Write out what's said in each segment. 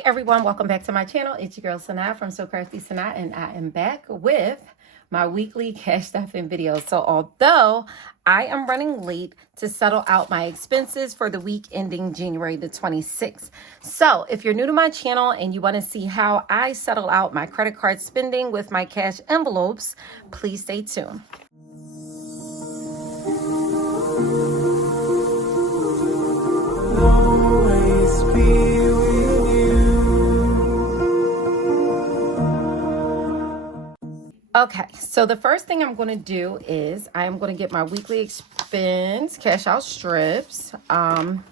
Hey everyone, welcome back to my channel. It's your girl Sanaa from So Crafty Sanaa, and I am back with my weekly cash stuffing videos. So although I am running late to settle out my expenses for the week ending January the 26th. So if you're new to my channel and you want to see how I settle out my credit card spending with my cash envelopes, please stay tuned. Always be with you. Okay, so the first thing I'm going to do is I'm going to get my weekly expense cash out strips. And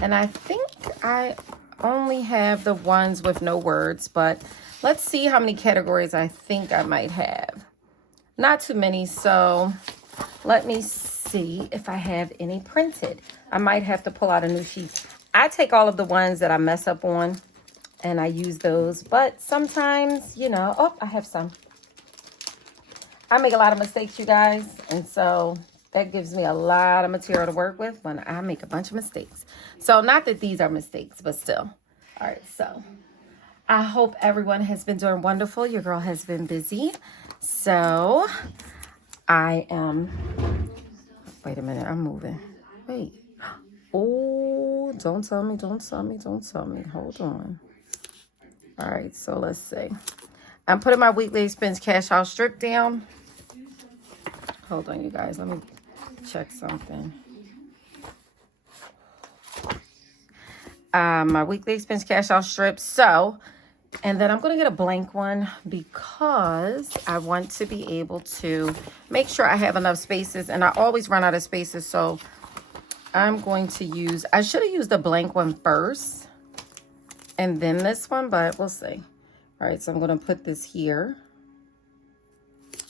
I think I only have the ones with no words, but let's see how many categories I think I might have. Not too many, so let me see if I have any printed. I might have to pull out a new sheet. I take all of the ones that I mess up on and I use those, but sometimes, you know, oh, I have some. I make a lot of mistakes, you guys, and so that gives me a lot of material to work with when I make a bunch of mistakes. So not that these are mistakes, but still. All right, so I hope everyone has been doing wonderful. Your girl has been busy. So I am, wait a minute, I'm moving. Wait. Oh, don't tell me. Hold on. All right, so let's see. I'm putting my weekly expense cash out strip down. Hold on, you guys. Let me check something. My weekly expense cash out strip. So, and then I'm going to get a blank one because I want to be able to make sure I have enough spaces. And I always run out of spaces. So I'm going to use, I should have used the blank one first and then this one, but we'll see. All right, so I'm going to put this here.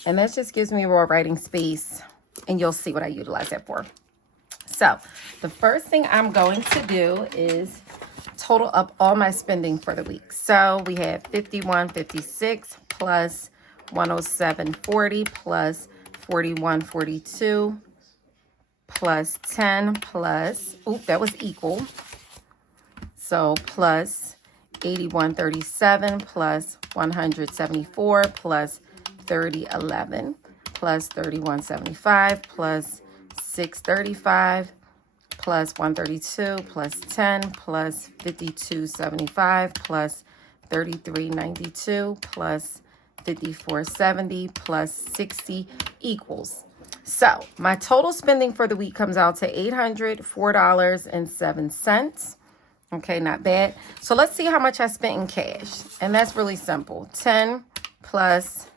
And that just gives me more writing space. And you'll see what I utilize that for. So the first thing I'm going to do is total up all my spending for the week. So we have $51.56 plus $107.40 plus $41.42 plus 10 plus, oop, that was equal. So plus $81.37 plus $174 plus $30.11 plus $31.75 plus $6.35 plus $132 plus 10 plus $52.75 plus $33.92 plus $54.70 plus 60 equals. So my total spending for the week comes out to $804.07. Okay, not bad. So let's see how much I spent in cash. And that's really simple. 10 plus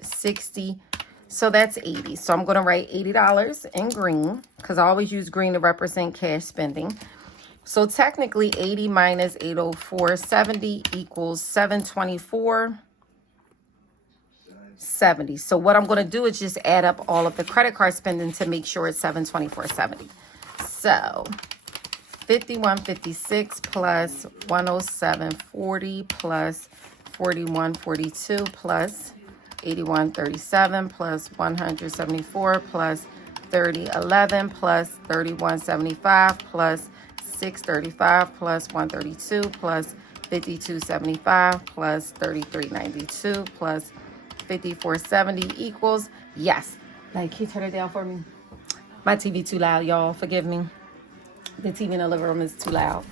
60. So that's 80. So I'm going to write $80 in green because I always use green to represent cash spending. So technically 80 minus 804.70 equals 724.70. So what I'm going to do is just add up all of the credit card spending to make sure it's 724.70. So 51.56 plus 107.40 plus 41.42 plus 81.37 plus 174 plus 30.11 plus 31.75 plus 6.35 plus 132 plus 52.75 plus 33.92 plus 54.70 equals, yes. Like, can you turn it down for me? My TV too loud, y'all. Forgive me. The TV in the living room is too loud.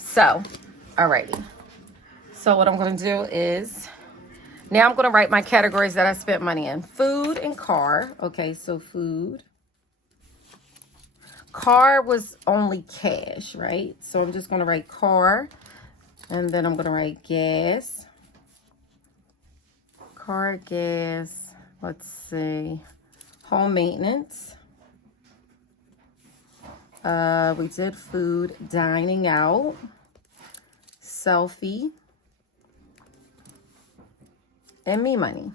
So, alrighty. So what I'm going to do is, now I'm going to write my categories that I spent money in. Food and car. Okay, so food. Car was only cash, right? So I'm just going to write car. And then I'm going to write gas. Car, gas. Let's see. Home maintenance. We did food, dining out, selfie, and me money.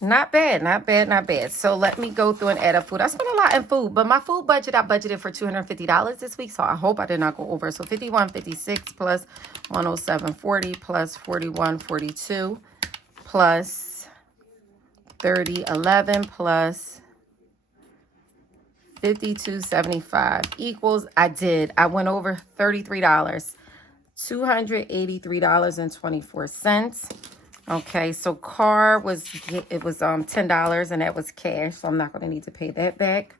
Not bad. So let me go through and add up food. I spent a lot in food, but my food budget, I budgeted for $250 this week, so I hope I did not go over. So 51.56 plus 107.40 plus 41.42 plus 30.11 plus 52.75 equals, I went over $33. $283.24. Okay, so car was, it was $10, and that was cash, so I'm not going to need to pay that back.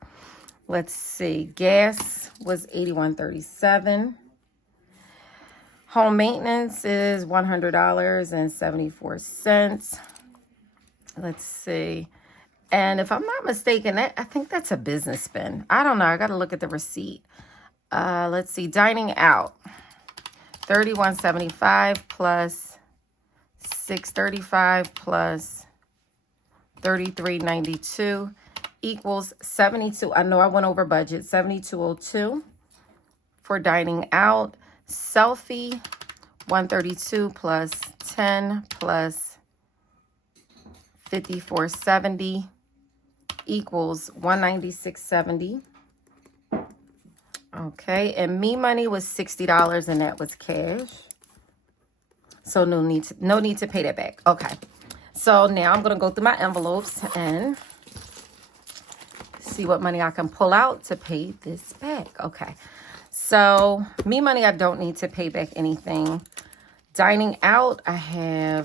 Let's see, gas was $81.37. Home maintenance is $100.74. Let's see. And if I'm not mistaken, I think that's a business spend. I don't know. I got to look at the receipt. Let's see. Dining out. $31.75 plus $6.35 plus $33.92 equals $72. I know I went over budget. $72.02 for dining out. Selfie, $132 plus 10 plus $54.70 equals $196.70. Okay, and me money was $60, and that was cash. So no need to pay that back. Okay, so now I'm gonna go through my envelopes and see what money I can pull out to pay this back. Okay. So, me money, I don't need to pay back anything. Dining out, I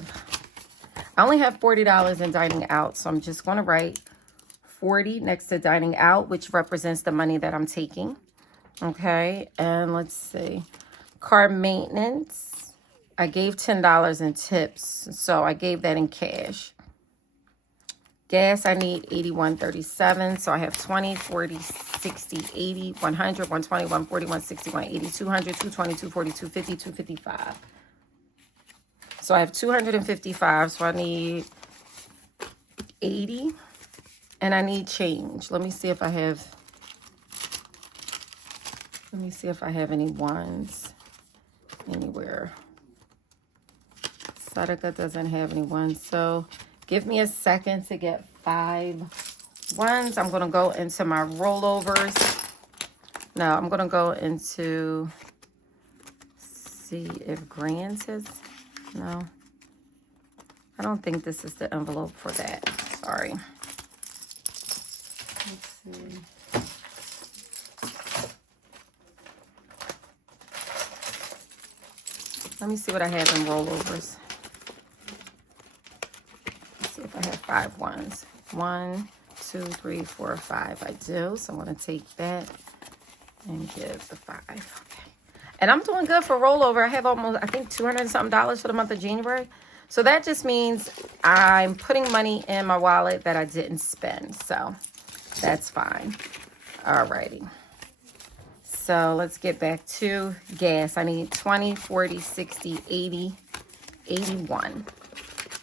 only have $40 in dining out. So, I'm just going to write 40 next to dining out, which represents the money that I'm taking. Okay. And let's see. Car maintenance, I gave $10 in tips. So, I gave that in cash. Gas, I need $81.37. So I have 20, 40, 60, 80, 100, 120, 140, 160, 180, 200, 220, 240, 250, 255. So I have 255. So I need 80. And I need change. Let me see if I have any ones anywhere. Sadaka doesn't have any ones. So give me a second to get 5 ones. I'm going to go into my rollovers. No, I'm going to go into, see if Grand says, no. I don't think this is the envelope for that. Sorry. Let's see. Let me see what I have in rollovers. If I have 5 ones. 1, 2, 3, 4, 5. I do. So I'm going to take that and give the 5. Okay. And I'm doing good for rollover. I have almost, I think, $200 and something for the month of January. So that just means I'm putting money in my wallet that I didn't spend. So that's fine. Alrighty. So let's get back to gas. I need 20, 40, 60, 80, 81.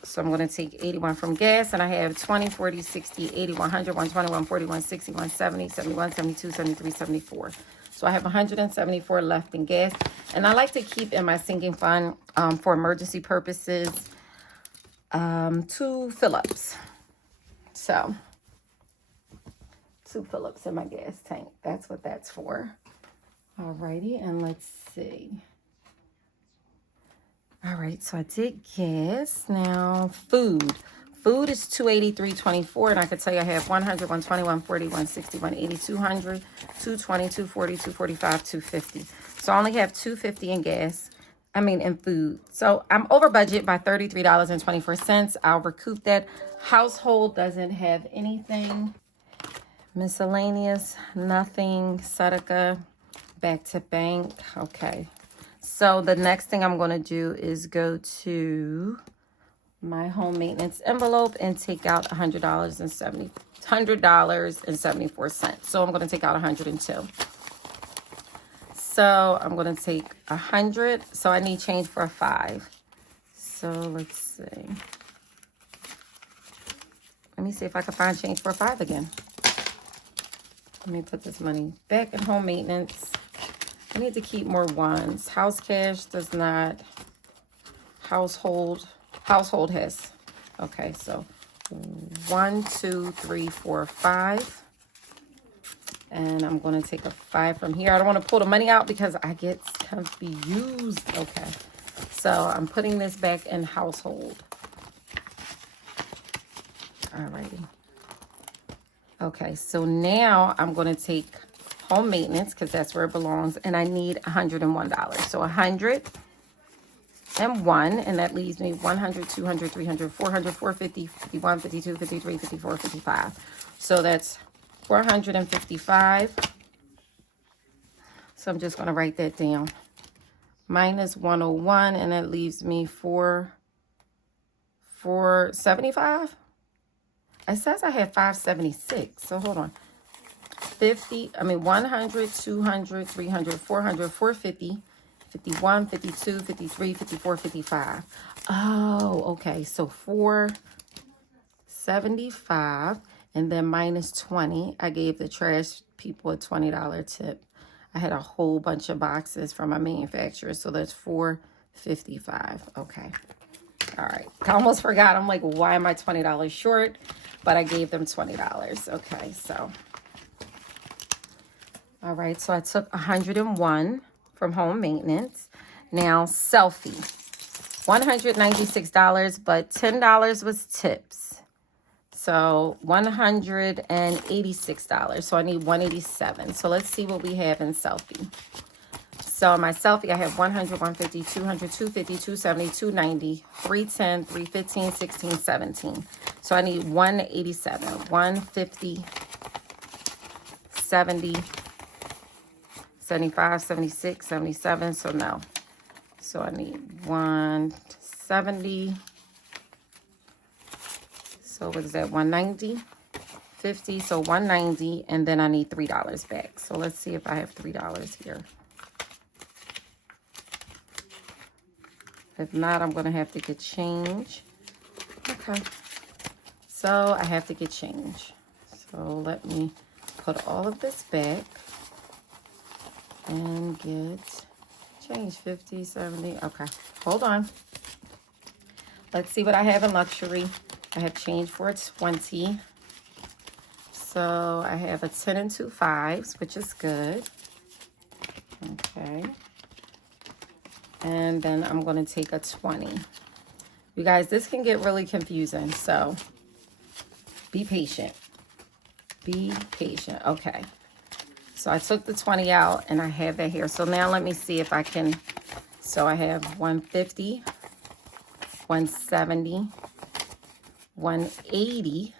So I'm going to take 81 from gas, and I have 20, 40, 60, 80, 100, 120, 140, 160, 170, 71, 72, 73, 74. So I have 174 left in gas. And I like to keep in my sinking fund for emergency purposes 2 fill-ups. So 2 fill-ups in my gas tank. That's what that's for. Alrighty, and let's see. All right, so I did gas. Now, food. Food is $283.24, and I could tell you I have 100, 120, 140, 160, 180, 200, 220, 240, 245, 250. So I only have $250 in gas. In food. So I'm over budget by $33.24. I'll recoup that. Household doesn't have anything. Miscellaneous, nothing. Sadaka, back to bank. Okay. So the next thing I'm going to do is go to my home maintenance envelope and take out $100.74. So I'm going to take out 102. So I'm going to take 100. So I need change for a 5. So let's see. Let me see if I can find change for a 5 again. Let me put this money back in home maintenance. I need to keep more ones. House cash does not. Household has. Okay, so 1, 2, 3, 4, 5. And I'm going to take a 5 from here. I don't want to pull the money out because I get confused. Okay, so I'm putting this back in household. Alrighty. Okay, so now I'm going to take home maintenance because that's where it belongs, and I need $101. So 100 and that leaves me 100, 200, 300, 400, 450, 51, 52, 53, 54, 55. So that's 455. So I'm just going to write that down. Minus 101, and that leaves me 475. It says I have 576. So hold on. 100, 200, 300, 400, 450, 51, 52, 53, 54, 55. Oh, okay. So 475, and then minus 20. I gave the trash people a $20 tip. I had a whole bunch of boxes from my manufacturer, so that's 455. Okay. All right. I almost forgot. I'm like, why am I $20 short? But I gave them $20. Okay, so. All right, so I took 101 from home maintenance. Now, selfie. $196, but $10 was tips. So $186. So I need 187. So let's see what we have in selfie. So in my selfie, I have 100, 150, 200, 250, 270, 290, 310, 315, 16, 17. So I need 187, 150, 70, 75, 76, 77. So no. So I need 170. So what is that? 190, 50. So 190, and then I need $3 back. So let's see if I have $3 here. If not, I'm going to have to get change. Okay. So I have to get change. So let me put all of this back and get change. 50, 70. Okay. Hold on. Let's see what I have in luxury. I have change for 20. So I have a 10 and 2 5s, which is good. Okay. And then I'm going to take a 20. You guys, this can get really confusing, so be patient. Be patient. Okay. So I took the 20 out, and I have that here. So now let me see if I can. So I have 150, 170, 180,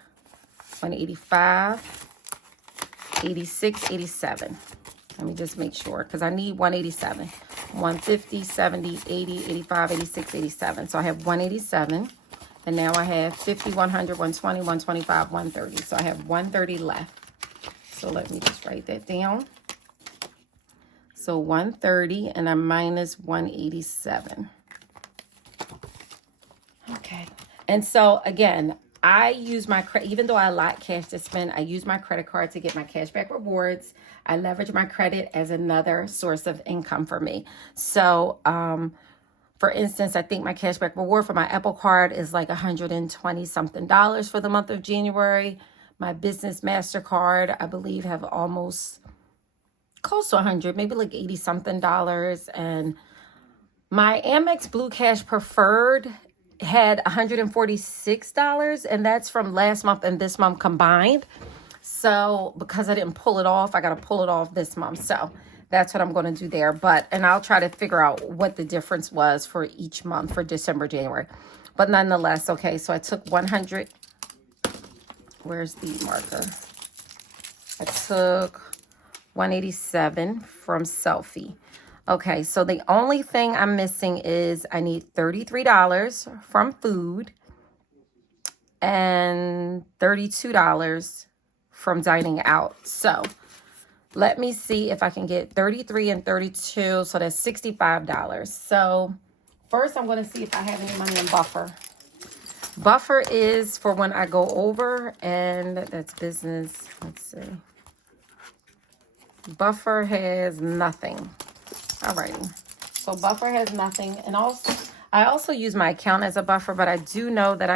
185, 86, 87. Let me just make sure, because I need 187. 150, 70, 80, 85, 86, 87. So I have 187. And now I have 50, 100, 120, 125, 130. So I have 130 left. So let me just write that down. So 130, and I'm minus 187. Okay. And so again, I use my credit, even though I like cash to spend, I use my credit card to get my cashback rewards. I leverage my credit as another source of income for me. So, for instance, I think my cashback reward for my Apple card is like $120 something for the month of January. My business MasterCard, I believe, have almost close to 100, maybe like 80 something dollars. And my Amex Blue Cash Preferred had $146, and that's from last month and this month combined. So because I didn't pull it off, I got to pull it off this month. So that's what I'm going to do there. And I'll try to figure out what the difference was for each month for December, January. But nonetheless, okay, so I took 100. Where's the marker? I took 187 from Selfie. Okay, so the only thing I'm missing is I need $33 from food and $32 from dining out. So let me see if I can get 33 and 32. So that's $65. So first I'm going to see if I have any money in buffer. Buffer is for when I go over, and that's business. Let's see. Buffer has nothing. Alrighty. So buffer has nothing. And also, I also use my account as a buffer, but I do know that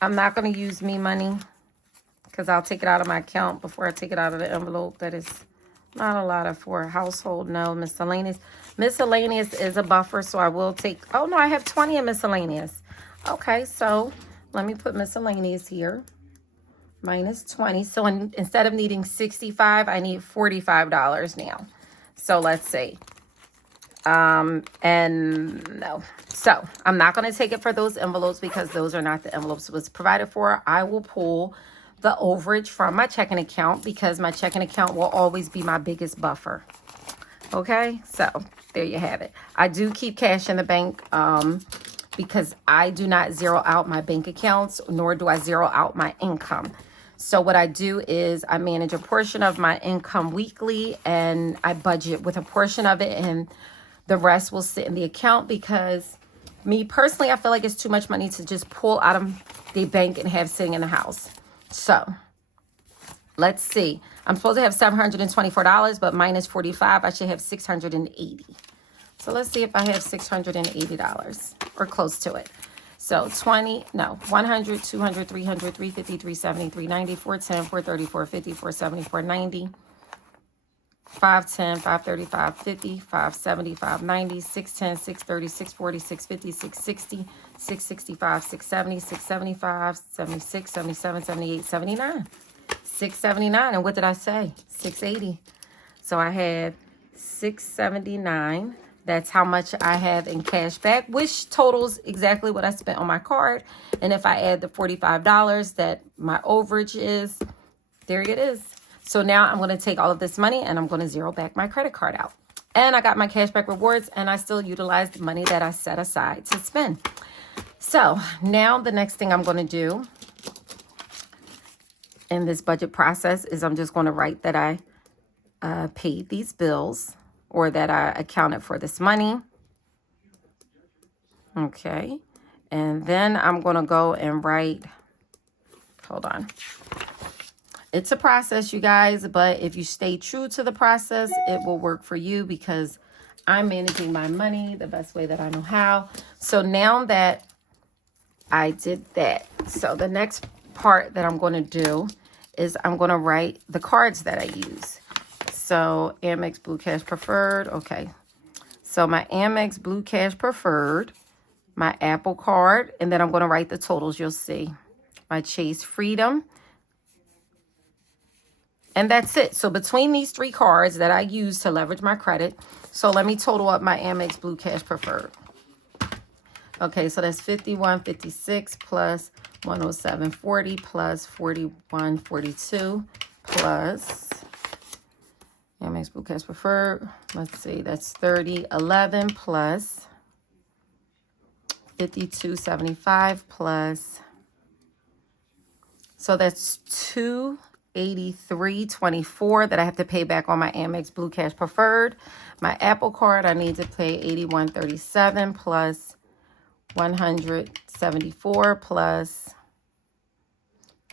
I'm not going to use me money because I'll take it out of my account before I take it out of the envelope. That is not a lot for household. No, miscellaneous. Miscellaneous is a buffer, so I will take. Oh, no, I have 20 in miscellaneous. Okay, so let me put miscellaneous here. Minus 20. So instead of needing $65, I need $45 now. So let's see. And no. So I'm not going to take it for those envelopes because those are not the envelopes it was provided for. I will pull the overage from my checking account because my checking account will always be my biggest buffer. Okay, so there you have it. I do keep cash in the bank because I do not zero out my bank accounts, nor do I zero out my income. So what I do is I manage a portion of my income weekly and I budget with a portion of it, and the rest will sit in the account because me personally, I feel like it's too much money to just pull out of the bank and have sitting in the house. So let's see. I'm supposed to have $724, but minus 45, I should have 680. So let's see if I have $680 or close to it. So 100, 200, 300, 350, 370, 390, 410, 430, 450, 470, 490, 510, 530, 550, 570, 590, 610, 630, 640, 650, 660, 665, 670, 675, 76, 77, 78, 79. 679. And what did I say? 680. So I had 679. That's how much I have in cash back, which totals exactly what I spent on my card. And if I add the $45 that my overage is, there it is. So now I'm going to take all of this money and I'm going to zero back my credit card out. And I got my cashback rewards and I still utilized the money that I set aside to spend. So now the next thing I'm going to do in this budget process is I'm just going to write that I paid these bills or that I accounted for this money. Okay. And then I'm going to go and write, hold on. It's a process, you guys, but if you stay true to the process, it will work for you because I'm managing my money the best way that I know how. So now that I did that, so the next part that I'm going to do is I'm going to write the cards that I use. So Amex Blue Cash Preferred. Okay. So my Amex Blue Cash Preferred, my Apple card, and then I'm going to write the totals you'll see. My Chase Freedom. And that's it. So between these three cards that I use to leverage my credit, so let me total up my Amex Blue Cash Preferred. Okay, so that's 51.56 plus 107.40 plus 41.42 plus Amex Blue Cash Preferred. Let's see, that's 30.11 plus 52.75 plus. So that's 283.24 that I have to pay back on my Amex Blue Cash Preferred. My Apple card, I need to pay 81.37 plus 174 plus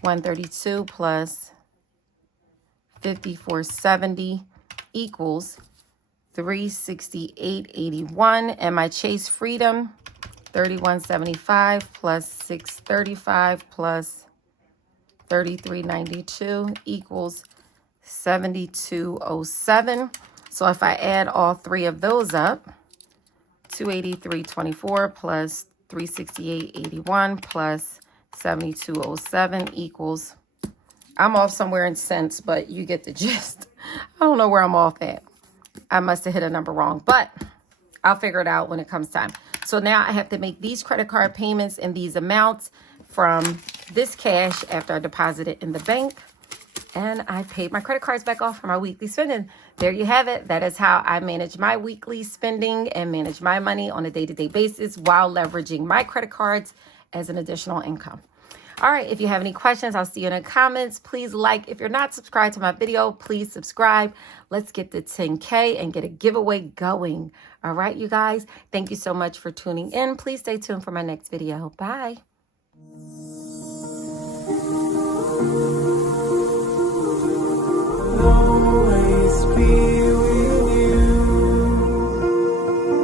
132 plus 54.70 equals 368.81. And my Chase Freedom, 31.75 plus 635 plus 33.92 equals 72.07. So if I add all three of those up, 283.24 plus 368.81 plus 72.07 equals, I'm off somewhere in cents, but you get the gist. I don't know where I'm off at. I must have hit a number wrong, but I'll figure it out when it comes time. So now I have to make these credit card payments in these amounts from this cash after I deposit it in the bank. And I paid my credit cards back off for my weekly spending. There you have it. That is how I manage my weekly spending and manage my money on a day-to-day basis while leveraging my credit cards as an additional income. All right, if you have any questions, I'll see you in the comments. Please like. If you're not subscribed to my video, please subscribe. Let's get to 10K and get a giveaway going. All right, you guys. Thank you so much for tuning in. Please stay tuned for my next video. Bye.